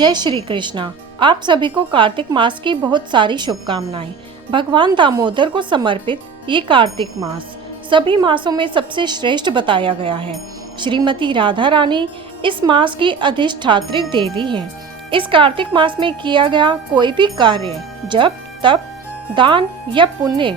जय श्री कृष्णा। आप सभी को कार्तिक मास की बहुत सारी शुभकामनाएं। भगवान दामोदर को समर्पित ये कार्तिक मास सभी मासों में सबसे श्रेष्ठ बताया गया है। श्रीमती राधा रानी इस मास की अधिष्ठात्री देवी हैं। इस कार्तिक मास में किया गया कोई भी कार्य, जप, तप, दान या पुण्य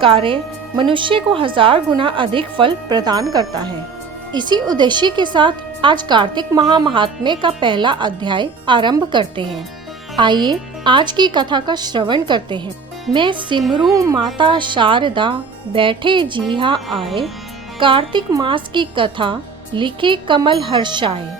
कार्य मनुष्य को 1000 गुना अधिक फल प्रदान करता है। इसी उद्देश्य के साथ आज कार्तिक महात्म्य का पहला अध्याय आरंभ करते हैं। आइए आज की कथा का श्रवण करते हैं। मैं सिमरू माता शारदा बैठे जीहा आए, कार्तिक मास की कथा लिखे कमल हर्षाए।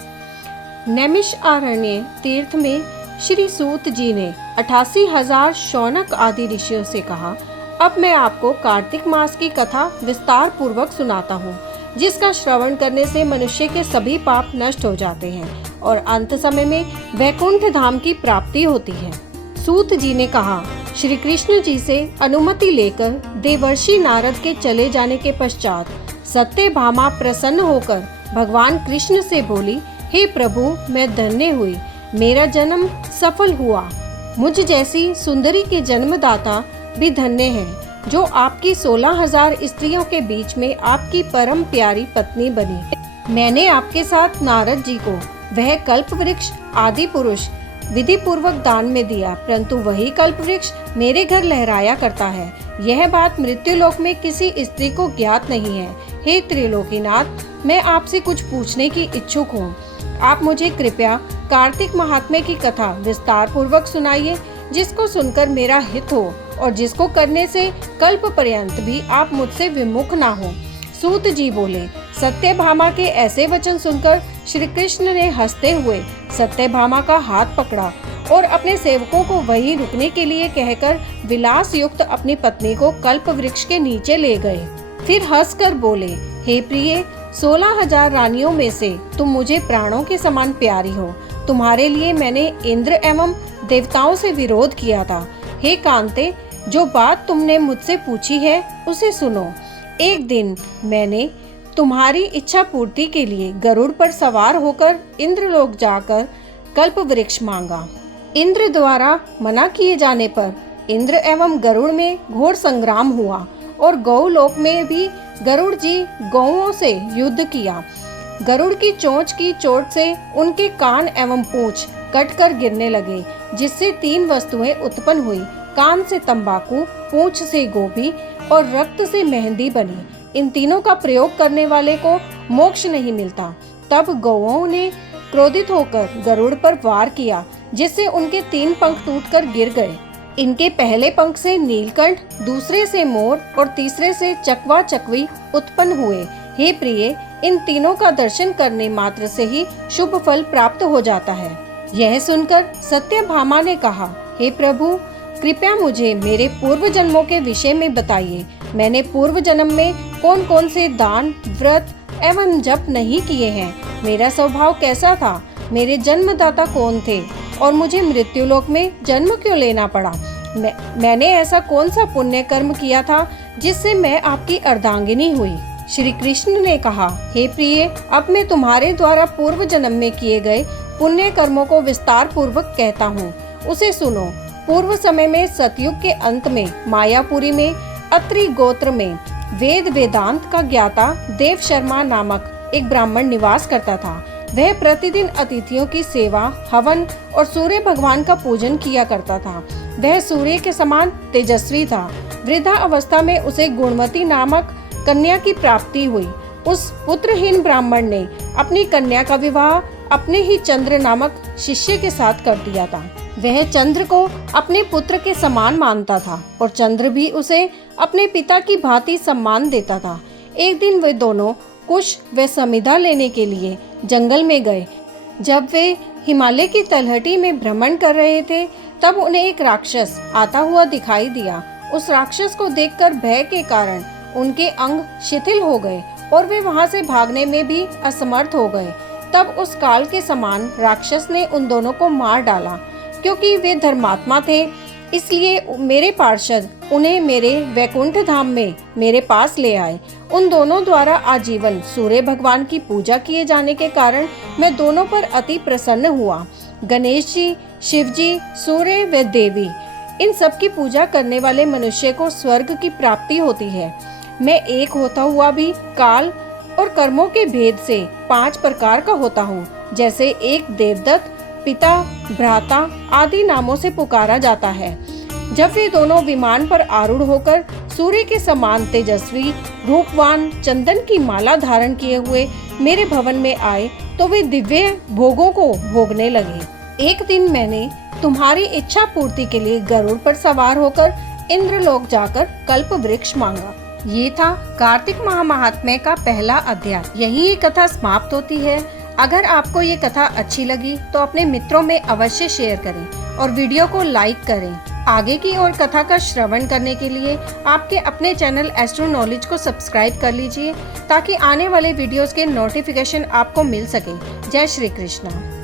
नैमिषारण्य तीर्थ में श्री सूत जी ने 88,000 शौनक आदि ऋषियों से कहा, अब मैं आपको कार्तिक मास की कथा विस्तार पूर्वक सुनाता हूँ, जिसका श्रवण करने से मनुष्य के सभी पाप नष्ट हो जाते हैं और अंत समय में वैकुंठ धाम की प्राप्ति होती है। सूत जी ने कहा, श्री कृष्ण जी से अनुमति लेकर देवर्षि नारद के चले जाने के पश्चात सत्यभामा प्रसन्न होकर भगवान कृष्ण से बोली, हे प्रभु, मैं धन्य हुई, मेरा जन्म सफल हुआ। मुझ जैसी सुंदरी के जन्मदाता भी धन्य है, जो आपकी 16,000 स्त्रियों के बीच में आपकी परम प्यारी पत्नी बनी। मैंने आपके साथ नारद जी को वह कल्प वृक्ष आदि पुरुष विधि पूर्वक दान में दिया, परंतु वही कल्प वृक्ष मेरे घर लहराया करता है। यह बात मृत्युलोक में किसी स्त्री को ज्ञात नहीं है। हे त्रिलोकीनाथ, मैं आपसे कुछ पूछने की इच्छुक हूँ। आप मुझे कृपया कार्तिक महात्म्य की कथा विस्तार पूर्वक सुनाइए, जिसको सुनकर मेरा हित हो और जिसको करने से कल्प पर्यंत भी आप मुझसे विमुख ना हो। सूत जी बोले, सत्यभामा के ऐसे वचन सुनकर श्री कृष्ण ने हंसते हुए सत्यभामा का हाथ पकड़ा और अपने सेवकों को वहीं रुकने के लिए कहकर विलास युक्त अपनी पत्नी को कल्प वृक्ष के नीचे ले गए। फिर हंसकर बोले, हे प्रिय, 16,000 रानियों में से तुम मुझे प्राणों के समान प्यारी हो। तुम्हारे लिए मैंने इंद्र एवं देवताओं से विरोध किया था। हे कांते, जो बात तुमने मुझसे पूछी है उसे सुनो। एक दिन मैंने तुम्हारी इच्छा पूर्ति के लिए गरुड़ पर सवार होकर इंद्रलोक जाकर कल्प वृक्ष मांगा। इंद्र द्वारा मना किए जाने पर इंद्र एवं गरुड़ में घोर संग्राम हुआ और गौलोक में भी गरुड़ जी गौओं से युद्ध किया। गरुड़ की चोंच की चोट से उनके कान एवं पूंछ कटकर गिरने लगे, जिससे 3 वस्तुएं उत्पन्न हुई। कान से तंबाकू, पूंछ से गोभी और रक्त से मेहंदी बनी। इन तीनों का प्रयोग करने वाले को मोक्ष नहीं मिलता। तब गौओं ने क्रोधित होकर गरुड़ पर वार किया, जिससे उनके 3 पंख टूटकर गिर गए। इनके पहले पंख से नीलकंठ, दूसरे से मोर और तीसरे से चकवा चकवी उत्पन्न हुए। हे प्रिय, इन तीनों का दर्शन करने मात्र से ही शुभ फल प्राप्त हो जाता है। यह सुनकर सत्यभामा ने कहा, हे प्रभु, कृपया मुझे मेरे पूर्व जन्मों के विषय में बताइए। मैंने पूर्व जन्म में कौन कौन से दान, व्रत एवं जप नहीं किए हैं। मेरा स्वभाव कैसा था, मेरे जन्मदाता कौन थे और मुझे मृत्युलोक में जन्म क्यों लेना पड़ा। मैंने ऐसा कौन सा पुण्य कर्म किया था जिससे मैं आपकी अर्धांगिनी हुई। श्री कृष्ण ने कहा, हे प्रिय, अब मैं तुम्हारे द्वारा पूर्व जन्म में किए गए पुण्य कर्मों को विस्तार पूर्वक कहता हूँ, उसे सुनो। पूर्व समय में सतयुग के अंत में मायापुरी में अत्रि गोत्र में वेद वेदांत का ज्ञाता देव शर्मा नामक एक ब्राह्मण निवास करता था। वह प्रतिदिन अतिथियों की सेवा, हवन और सूर्य भगवान का पूजन किया करता था। वह सूर्य के समान तेजस्वी था। वृद्धा अवस्था में उसे गुणवती नामक कन्या की प्राप्ति हुई। उस पुत्रहीन ब्राह्मण ने अपनी कन्या का विवाह अपने ही चंद्र नामक शिष्य के साथ कर दिया था। वह चंद्र को अपने पुत्र के समान मानता था और चंद्र भी उसे अपने पिता की भांति सम्मान देता था। एक दिन वे दोनों कुश व समिधा लेने के लिए जंगल में गए। जब वे हिमालय की तलहटी में भ्रमण कर रहे थे, तब उन्हें एक राक्षस आता हुआ दिखाई दिया। उस राक्षस को देखकर भय के कारण उनके अंग शिथिल हो गए और वे वहां से भागने में भी असमर्थ हो गए। तब उस काल के समान राक्षस ने उन दोनों को मार डाला। क्योंकि वे धर्मात्मा थे, इसलिए मेरे पार्षद उन्हें मेरे वैकुंठ धाम में मेरे पास ले आए। उन दोनों द्वारा आजीवन सूर्य भगवान की पूजा किए जाने के कारण मैं दोनों पर अति प्रसन्न हुआ गणेश जी, शिव जी, सूर्य व देवी, इन सब की पूजा करने वाले मनुष्य को स्वर्ग की प्राप्ति होती है। मैं एक होता हुआ भी काल और कर्मों के भेद से 5 प्रकार का होता हूँ। जैसे एक देवदत्त, पिता, भ्राता आदि नामों से पुकारा जाता है। जब वे दोनों विमान पर आरूढ़ होकर सूर्य के समान तेजस्वी, रूपवान, चंदन की माला धारण किए हुए मेरे भवन में आए तो वे दिव्य भोगों को भोगने लगे। एक दिन मैंने तुम्हारी इच्छा पूर्ति के लिए गरुड़ पर सवार होकर इंद्रलोक जाकर कल्प वृक्ष मांगा। ये था कार्तिक महात्म्य का पहला अध्याय। यही ये कथा समाप्त होती है। अगर आपको ये कथा अच्छी लगी तो अपने मित्रों में अवश्य शेयर करें और वीडियो को लाइक करें। आगे की और कथा का श्रवण करने के लिए आपके अपने चैनल एस्ट्रो नॉलेज को सब्सक्राइब कर लीजिए ताकि आने वाले वीडियोस के नोटिफिकेशन आपको मिल सके। जय श्री कृष्ण।